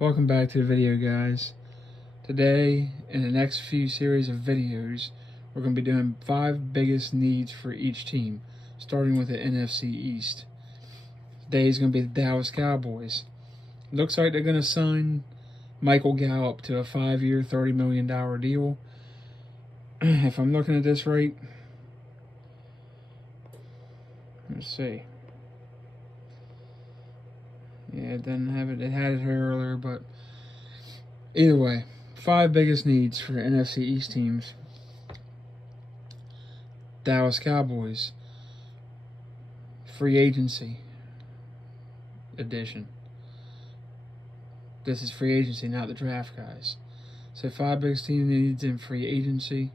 Welcome back to the video, guys. Today, in the next few series of videos, we're going to be doing 5 biggest needs for each team, starting with the NFC East. Today is going to be the Dallas Cowboys. Looks like they're going to sign Michael Gallup to a 5-year, $30 million deal. If I'm looking at this right, let's see. Yeah, it doesn't have it. It had it here earlier, but either way, 5 biggest needs for the NFC East teams. Dallas Cowboys, free agency edition. This is free agency, not the draft, guys. So 5 biggest team needs in free agency.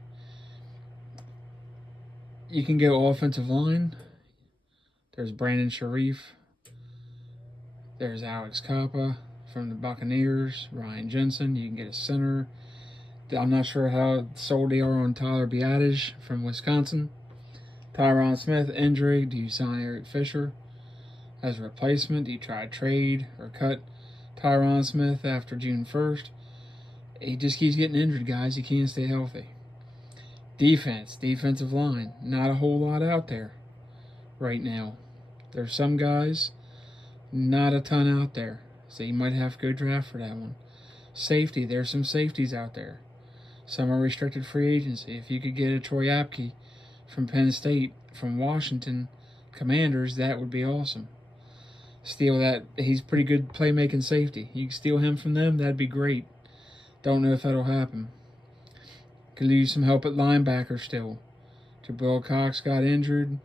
You can go offensive line. There's Brandon Sharif. There's Alex Capa from the Buccaneers. Ryan Jensen. You can get a center. I'm not sure how sold they are on Tyler Biadasz from Wisconsin. Tyron Smith, injury. Do you sign Eric Fisher as a replacement? Do you try to trade or cut Tyron Smith after June 1st? He just keeps getting injured, guys. He can't stay healthy. Defensive line. Not a whole lot out there right now. There's some guys, not a ton out there. So you might have to go draft for that one. Safety. There's some safeties out there. Some are restricted free agency. If you could get a Troy Apke from Penn State, from Washington Commanders, that would be awesome. Steal that. He's pretty good playmaking safety. You can steal him from them, that'd be great. Don't know if that'll happen. Could use some help at linebacker still. Jabril Cox got injured.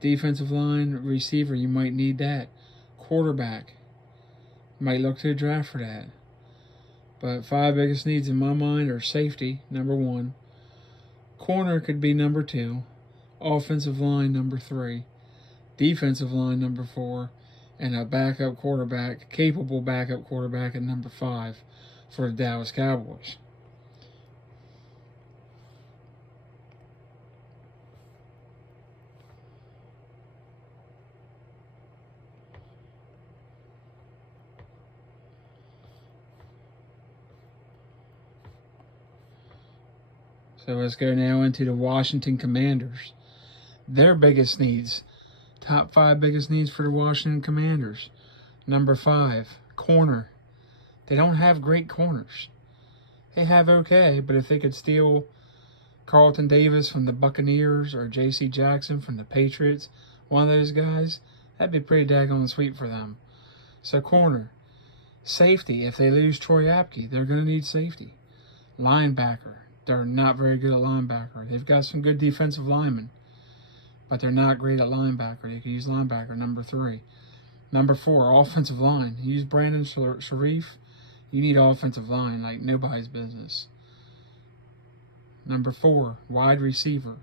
Defensive line, receiver, you might need that. Quarterback. Might look to the draft for that. But 5 biggest needs in my mind are safety, number 1. Corner could be number 2. Offensive line, number 3. Defensive line, number 4. And a backup quarterback, capable backup quarterback at number 5 for the Dallas Cowboys. So let's go now into the Washington Commanders. Their biggest needs. Top 5 biggest needs for the Washington Commanders. Number 5, corner. They don't have great corners. They have okay, but if they could steal Carlton Davis from the Buccaneers or J.C. Jackson from the Patriots, one of those guys, that'd be pretty daggone sweet for them. So corner. Safety. If they lose Troy Apke, they're going to need safety. Linebacker. They're not very good at linebacker. They've got some good defensive linemen, but they're not great at linebacker. They could use linebacker, number 3. Number 4, offensive line. You use Brandon Sharif, you need offensive line like nobody's business. Number 4, wide receiver.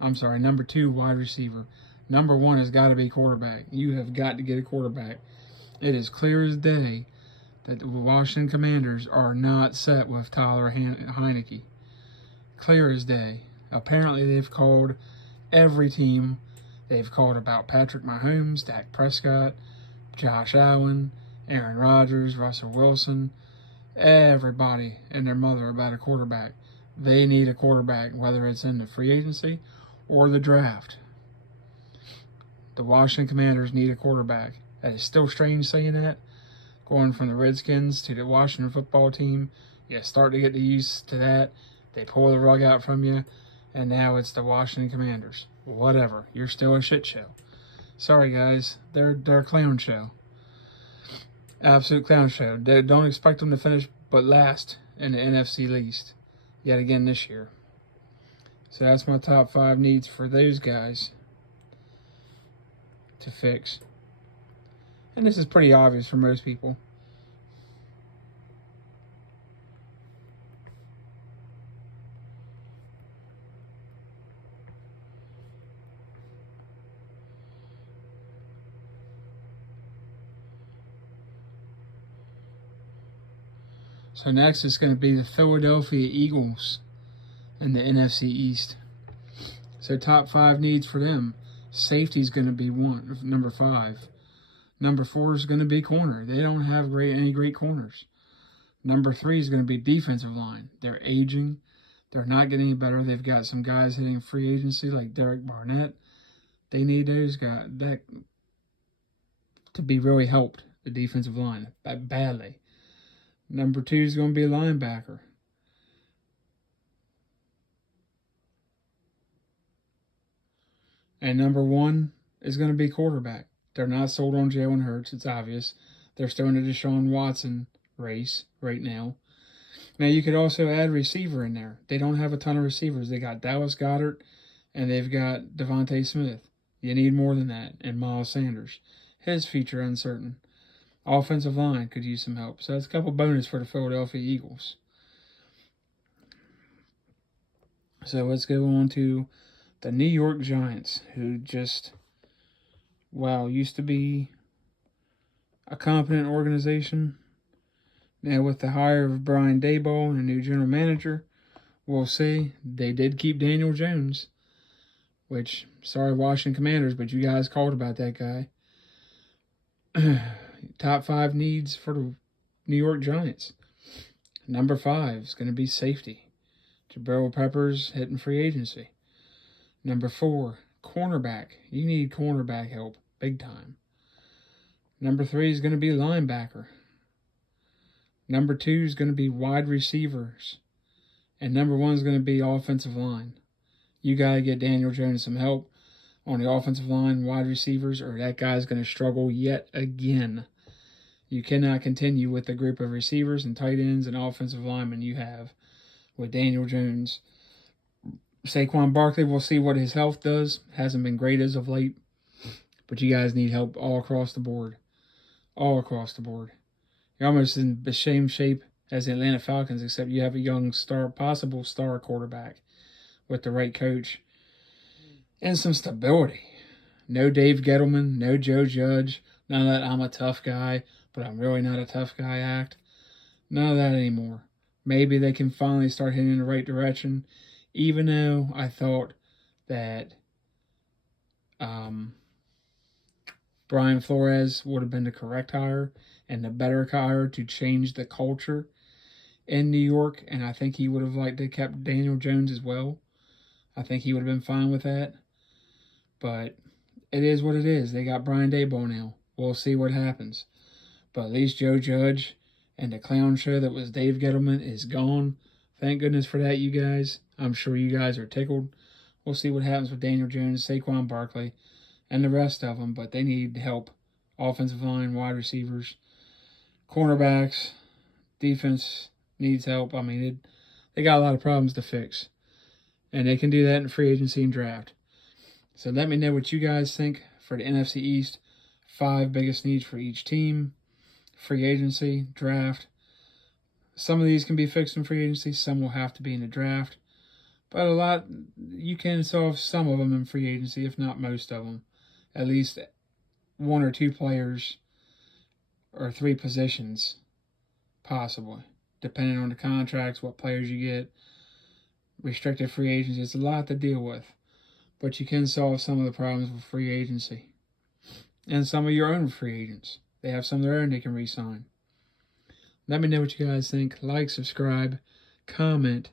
Number 2, wide receiver. Number 1 has got to be quarterback. You have got to get a quarterback. It is clear as day that the Washington Commanders are not set with Tyler Heineke. Clear as day. Apparently they've called every team. They've called about Patrick Mahomes, Dak Prescott, Josh Allen, Aaron Rodgers, Russell Wilson. Everybody and their mother about a quarterback. They need a quarterback, whether it's in the free agency or the draft. The Washington Commanders need a quarterback. That is still strange saying that. Going from the Redskins to the Washington football team, you start to get used to that. They pull the rug out from you, and now it's the Washington Commanders. Whatever. You're still a shit show. Sorry, guys. They're a clown show. Absolute clown show. Don't expect them to finish but last in the NFC least yet again this year. So that's my top 5 needs for those guys to fix. And this is pretty obvious for most people. So next is going to be the Philadelphia Eagles in the NFC East. So top 5 needs for them. Safety is going to be number 5. Number 4 is going to be corner. They don't have any great corners. Number 3 is going to be defensive line. They're aging. They're not getting any better. They've got some guys hitting free agency like Derek Barnett. They need those guys to be really helped, the defensive line, badly. Number 2 is going to be a linebacker. And number 1 is going to be quarterback. They're not sold on Jalen Hurts. It's obvious. They're still in the Deshaun Watson race right now. Now, you could also add receiver in there. They don't have a ton of receivers. They got Dallas Goedert, and they've got Devontae Smith. You need more than that. And Miles Sanders. His future uncertain. Offensive line could use some help. So that's a couple bonus for the Philadelphia Eagles. So let's go on to the New York Giants, who just, used to be a competent organization. Now with the hire of Brian Daboll and a new general manager, we'll see. They did keep Daniel Jones, which, sorry Washington Commanders, but you guys called about that guy. Top 5 needs for the New York Giants. Number 5 is going to be safety. Jabril Peppers hitting free agency. Number 4, cornerback. You need cornerback help, big time. Number 3 is going to be linebacker. Number 2 is going to be wide receivers. And number 1 is going to be offensive line. You got to get Daniel Jones some help on the offensive line, wide receivers, or that guy's going to struggle yet again. You cannot continue with the group of receivers and tight ends and offensive linemen you have with Daniel Jones. Saquon Barkley, we'll see what his health does. Hasn't been great as of late. But you guys need help all across the board. All across the board. You're almost in the same shape as the Atlanta Falcons, except you have a young possible star quarterback with the right coach and some stability. No Dave Gettleman, no Joe Judge, none of that I'm a tough guy, but I'm really not a tough guy act. None of that anymore. Maybe they can finally start heading in the right direction, even though I thought that Brian Flores would have been the correct hire and the better hire to change the culture in New York, and I think he would have liked to kept Daniel Jones as well. I think he would have been fine with that. But it is what it is. They got Brian Daboll now. We'll see what happens. But at least Joe Judge and the clown show that was Dave Gettleman is gone. Thank goodness for that, you guys. I'm sure you guys are tickled. We'll see what happens with Daniel Jones, Saquon Barkley, and the rest of them. But they need help. Offensive line, wide receivers, cornerbacks, defense needs help. I mean, they got a lot of problems to fix. And they can do that in free agency and draft. So let me know what you guys think for the NFC East. 5 biggest needs for each team. Free agency, draft. Some of these can be fixed in free agency. Some will have to be in the draft. But a lot, you can solve some of them in free agency, if not most of them. At least 1 or 2 players or 3 positions, possibly. Depending on the contracts, what players you get. Restricted free agency. It's a lot to deal with. But you can solve some of the problems with free agency. And some of your own free agents. They have some of their own they can re-sign. Let me know what you guys think. Like, subscribe, comment,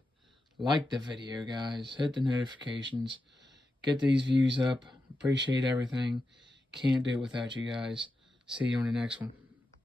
like the video, guys. Hit the notifications. Get these views up. Appreciate everything. Can't do it without you guys. See you on the next one.